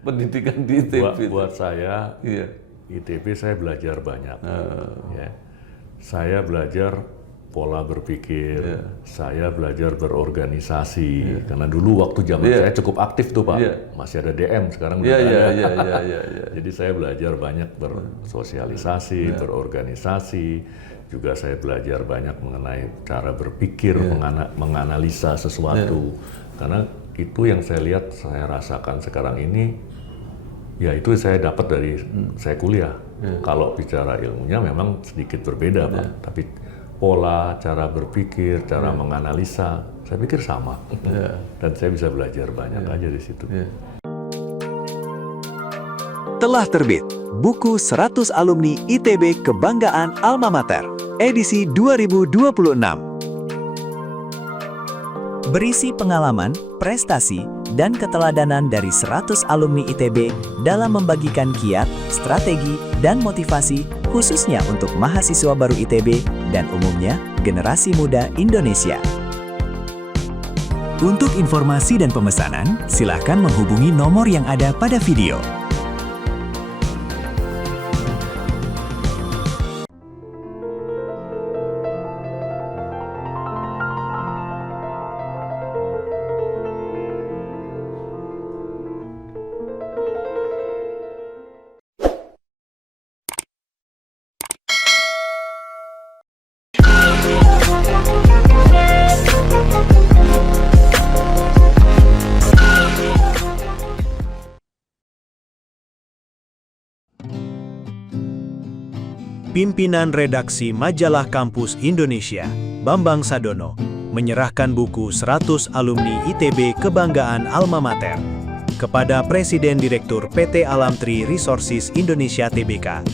pendidikan di ITB. Buat saya, Iya. ITB saya belajar banyak. Ya. Saya belajar pola berpikir, saya belajar berorganisasi. Karena dulu waktu zaman saya cukup aktif tuh Pak, masih ada DM, sekarang udah nggak ada. Jadi saya belajar banyak bersosialisasi, berorganisasi. Juga saya belajar banyak mengenai cara berpikir, menganalisa sesuatu. Karena itu yang saya lihat, saya rasakan sekarang ini, ya itu saya dapat dari saya kuliah. Kalau bicara ilmunya memang sedikit berbeda Pak, tapi pola, cara berpikir, cara menganalisa, saya pikir sama. Dan saya bisa belajar banyak aja di situ. Telah terbit buku 100 Alumni ITB Kebanggaan Alma Mater, edisi 2026. Berisi pengalaman, prestasi, dan keteladanan dari 100 alumni ITB dalam membagikan kiat, strategi, dan motivasi khususnya untuk mahasiswa baru ITB dan umumnya generasi muda Indonesia. Untuk informasi dan pemesanan, silakan menghubungi nomor yang ada pada video. Pimpinan Redaksi Majalah Kampus Indonesia, Bambang Sadono, menyerahkan buku 100 Alumni ITB Kebanggaan Alma Mater kepada Presiden Direktur PT Alam Tree Resources Indonesia Tbk,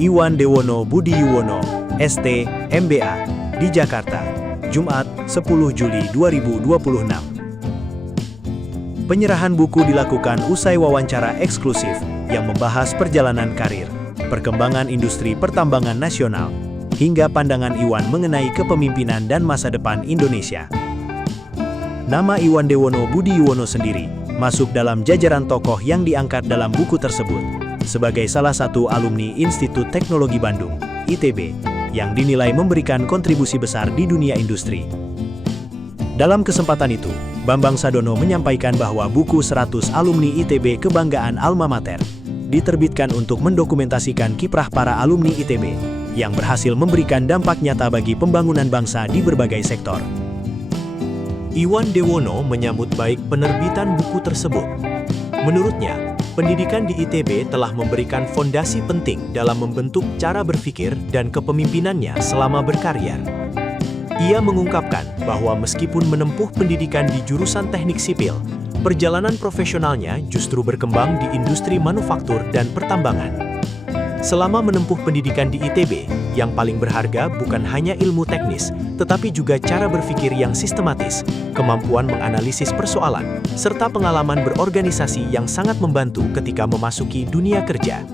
Iwan Dewono Budi Yuwono, ST, MBA, di Jakarta, Jumat 10 Juli 2026. Penyerahan buku dilakukan usai wawancara eksklusif yang membahas perjalanan karir, perkembangan industri pertambangan nasional, hingga pandangan Iwan mengenai kepemimpinan dan masa depan Indonesia. Nama Iwan Dewono Budi Yuwono sendiri masuk dalam jajaran tokoh yang diangkat dalam buku tersebut sebagai salah satu alumni Institut Teknologi Bandung, ITB, yang dinilai memberikan kontribusi besar di dunia industri. Dalam kesempatan itu, Bambang Sadono menyampaikan bahwa buku 100 Alumni ITB Kebanggaan Alma Mater diterbitkan untuk mendokumentasikan kiprah para alumni ITB yang berhasil memberikan dampak nyata bagi pembangunan bangsa di berbagai sektor. Iwan Dewono menyambut baik penerbitan buku tersebut. Menurutnya, pendidikan di ITB telah memberikan fondasi penting dalam membentuk cara berpikir dan kepemimpinannya selama berkarir. Ia mengungkapkan bahwa meskipun menempuh pendidikan di jurusan teknik sipil, perjalanan profesionalnya justru berkembang di industri manufaktur dan pertambangan. Selama menempuh pendidikan di ITB, yang paling berharga bukan hanya ilmu teknis, tetapi juga cara berpikir yang sistematis, kemampuan menganalisis persoalan, serta pengalaman berorganisasi yang sangat membantu ketika memasuki dunia kerja.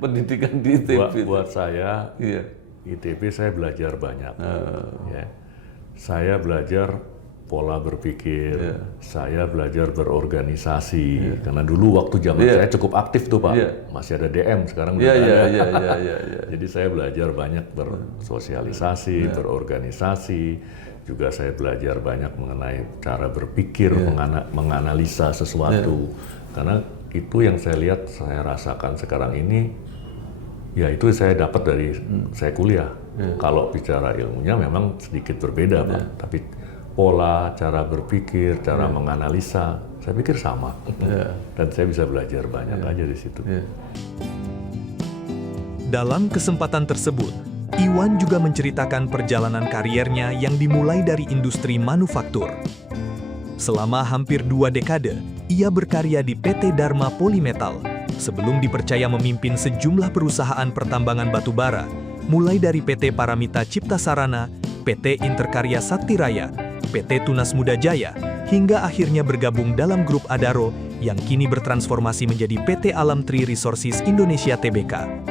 Pendidikan di ITB. Buat saya, ITB saya belajar banyak. Ya. Saya belajar pola berpikir, saya belajar berorganisasi. Karena dulu waktu zaman saya cukup aktif tuh Pak, masih ada DM, sekarang udah nggak ada. Jadi saya belajar banyak bersosialisasi, berorganisasi. Juga saya belajar banyak mengenai cara berpikir, menganalisa sesuatu. Karena itu yang saya lihat, saya rasakan sekarang ini, ya itu saya dapat dari saya kuliah. Kalau bicara ilmunya memang sedikit berbeda Pak, tapi pola, cara berpikir, cara menganalisa, saya pikir sama. Dan saya bisa belajar banyak aja di situ. Dalam kesempatan tersebut, Iwan juga menceritakan perjalanan kariernya yang dimulai dari industri manufaktur. Selama hampir 2 dekade, ia berkarya di PT Dharma Polymetal sebelum dipercaya memimpin sejumlah perusahaan pertambangan batubara, mulai dari PT Paramita Cipta Sarana, PT Interkarya Sakti Raya, PT Tunas Muda Jaya, hingga akhirnya bergabung dalam grup Adaro yang kini bertransformasi menjadi PT Alam Tree Resources Indonesia Tbk.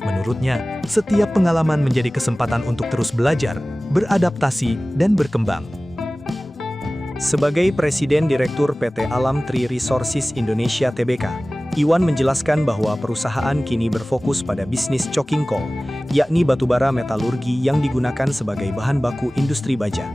Menurutnya, setiap pengalaman menjadi kesempatan untuk terus belajar, beradaptasi, dan berkembang. Sebagai Presiden Direktur PT Alam Tri Resources Indonesia Tbk, Iwan menjelaskan bahwa perusahaan kini berfokus pada bisnis coking coal, yakni batubara metalurgi yang digunakan sebagai bahan baku industri baja.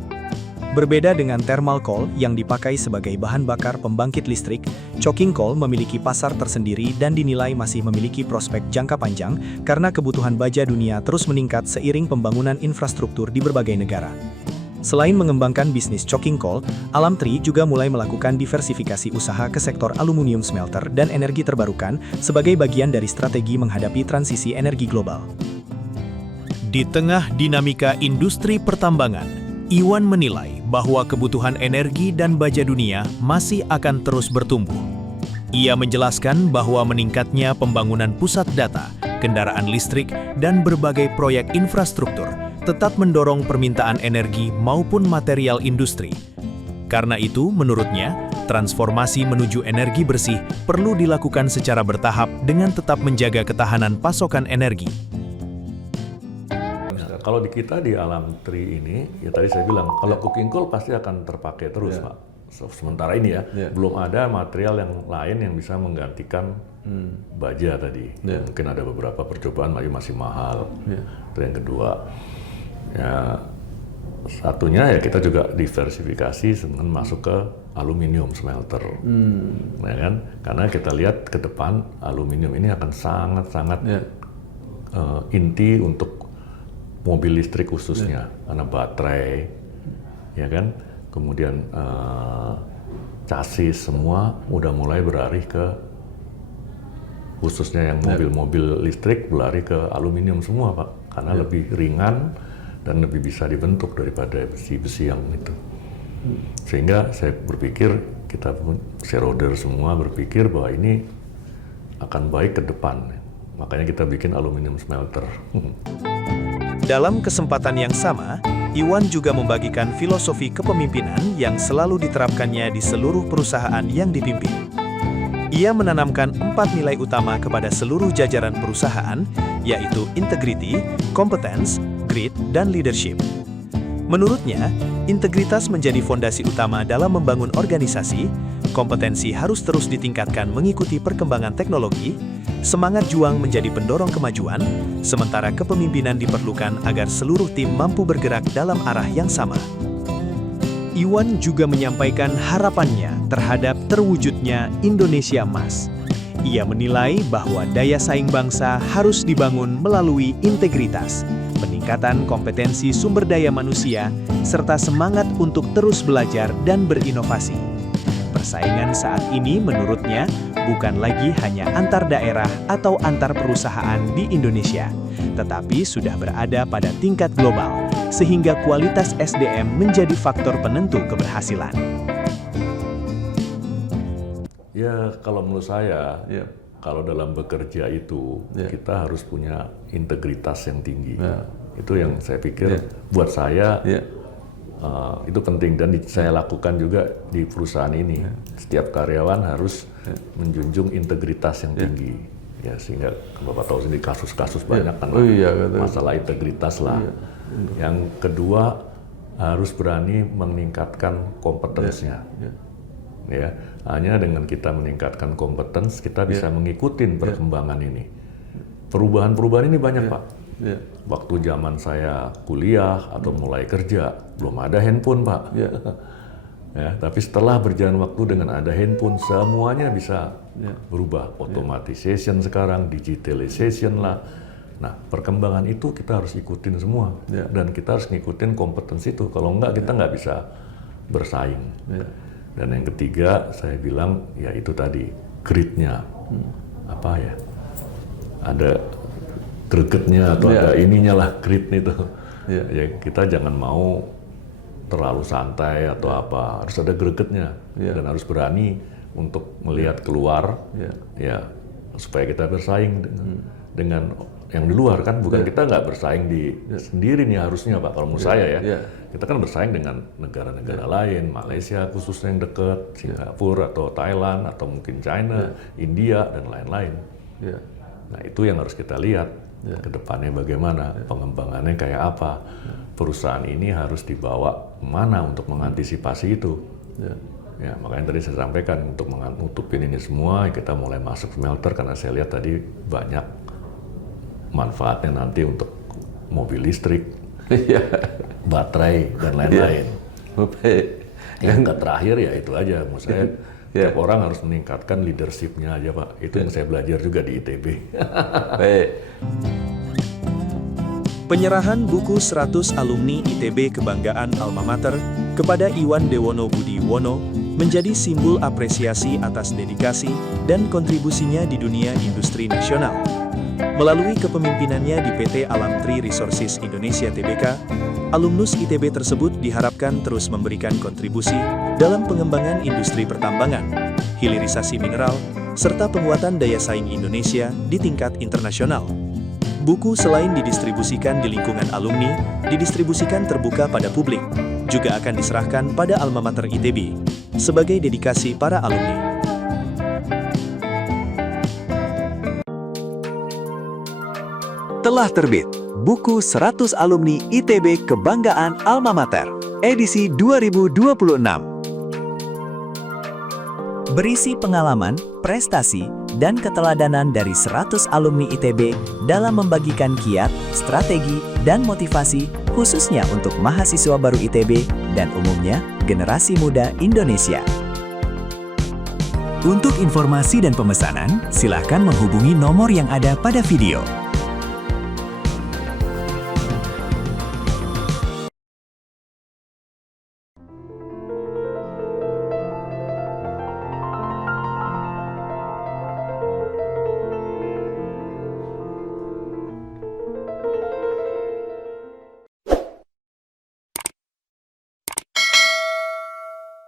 Berbeda dengan thermal coal yang dipakai sebagai bahan bakar pembangkit listrik, coking coal memiliki pasar tersendiri dan dinilai masih memiliki prospek jangka panjang karena kebutuhan baja dunia terus meningkat seiring pembangunan infrastruktur di berbagai negara. Selain mengembangkan bisnis coking coal, Alam Tri juga mulai melakukan diversifikasi usaha ke sektor aluminium smelter dan energi terbarukan sebagai bagian dari strategi menghadapi transisi energi global. Di tengah dinamika industri pertambangan, Iwan menilai bahwa kebutuhan energi dan baja dunia masih akan terus bertumbuh. Ia menjelaskan bahwa meningkatnya pembangunan pusat data, kendaraan listrik, dan berbagai proyek infrastruktur tetap mendorong permintaan energi maupun material industri. Karena itu, menurutnya, transformasi menuju energi bersih perlu dilakukan secara bertahap dengan tetap menjaga ketahanan pasokan energi. Kalau di kita di Alam Tri ini, ya tadi saya bilang, kalau coking coal pasti akan terpakai terus, Pak. Sementara ini belum ada material yang lain yang bisa menggantikan baja tadi. Mungkin ada beberapa percobaan, tapi masih mahal. Itu yang kedua. Ya, satunya ya kita juga diversifikasi dengan masuk ke aluminium smelter, ya kan? Karena kita lihat ke depan aluminium ini akan sangat-sangat inti untuk mobil listrik khususnya, karena baterai, ya kan? Kemudian chassis semua udah mulai beralih ke khususnya yang mobil-mobil listrik berlari ke aluminium semua, Pak, karena lebih ringan dan lebih bisa dibentuk daripada besi-besi yang itu. Sehingga saya berpikir, kita pun shareholder semua berpikir bahwa ini akan baik ke depan. Makanya kita bikin aluminium smelter. Dalam kesempatan yang sama, Iwan juga membagikan filosofi kepemimpinan yang selalu diterapkannya di seluruh perusahaan yang dipimpin. Ia menanamkan 4 nilai utama kepada seluruh jajaran perusahaan, yaitu integrity, competence, grit, dan leadership. Menurutnya, integritas menjadi fondasi utama dalam membangun organisasi, kompetensi harus terus ditingkatkan mengikuti perkembangan teknologi, semangat juang menjadi pendorong kemajuan, sementara kepemimpinan diperlukan agar seluruh tim mampu bergerak dalam arah yang sama. Iwan juga menyampaikan harapannya terhadap terwujudnya Indonesia Emas. Ia menilai bahwa daya saing bangsa harus dibangun melalui integritas, peningkatan kompetensi sumber daya manusia, serta semangat untuk terus belajar dan berinovasi. Persaingan saat ini menurutnya bukan lagi hanya antar daerah atau antar perusahaan di Indonesia, tetapi sudah berada pada tingkat global, sehingga kualitas SDM menjadi faktor penentu keberhasilan. Ya, kalau menurut saya, kalau dalam bekerja itu, kita harus punya integritas yang tinggi. Itu yang saya pikir buat saya itu penting, dan saya lakukan juga di perusahaan ini. Setiap karyawan harus menjunjung integritas yang tinggi. Ya, sehingga Bapak tahu sendiri kasus-kasus banyak kan masalah integritas lah. Yang kedua, harus berani meningkatkan kompetensinya. Ya, hanya dengan kita meningkatkan kompetens, kita bisa mengikuti perkembangan ini. Perubahan-perubahan ini banyak, Pak. Waktu zaman saya kuliah atau mulai kerja, belum ada handphone, Pak. Ya, tapi setelah berjalan waktu dengan ada handphone, semuanya bisa berubah. Automatization sekarang, digitalization lah. Nah, perkembangan itu kita harus ikutin semua. Dan kita harus ngikutin kompetensi itu. Kalau enggak, kita nggak bisa bersaing. Dan yang ketiga, saya bilang, ya itu tadi, gritnya. Apa ya? Ada gregetnya atau ada ininya lah, grit itu. Ya, kita jangan mau terlalu santai atau apa, harus ada gregetnya. Dan harus berani untuk melihat keluar, ya supaya kita bersaing dengan yang di luar kan, bukan kita nggak bersaing di sendiri nih harusnya, Pak. Kalau menurut saya ya, kita kan bersaing dengan negara-negara lain, Malaysia khususnya yang dekat, Singapura atau Thailand atau mungkin China, India dan lain-lain. Nah itu yang harus kita lihat ke depannya bagaimana, pengembangannya kayak apa, perusahaan ini harus dibawa mana untuk mengantisipasi itu. Ya, makanya tadi saya sampaikan untuk menutupin ini semua, kita mulai masuk smelter karena saya lihat tadi banyak manfaatnya nanti untuk mobil listrik, baterai, dan lain-lain. Yang terakhir ya itu aja, menurut saya tiap orang harus meningkatkan leadership-nya aja Pak. Itu yang saya belajar juga di ITB. Penyerahan buku 100 alumni ITB Kebanggaan Alma Mater kepada Iwan Dewono Budiwono menjadi simbol apresiasi atas dedikasi dan kontribusinya di dunia industri nasional. Melalui kepemimpinannya di PT Alam Tree Resources Indonesia Tbk, alumnus ITB tersebut diharapkan terus memberikan kontribusi dalam pengembangan industri pertambangan, hilirisasi mineral, serta penguatan daya saing Indonesia di tingkat internasional. Buku selain didistribusikan di lingkungan alumni, didistribusikan terbuka pada publik, juga akan diserahkan pada alma mater ITB sebagai dedikasi para alumni. Telah terbit buku 100 alumni ITB Kebanggaan Alma Mater, edisi 2026. Berisi pengalaman, prestasi, dan keteladanan dari 100 alumni ITB dalam membagikan kiat, strategi, dan motivasi khususnya untuk mahasiswa baru ITB dan umumnya generasi muda Indonesia. Untuk informasi dan pemesanan, silakan menghubungi nomor yang ada pada video.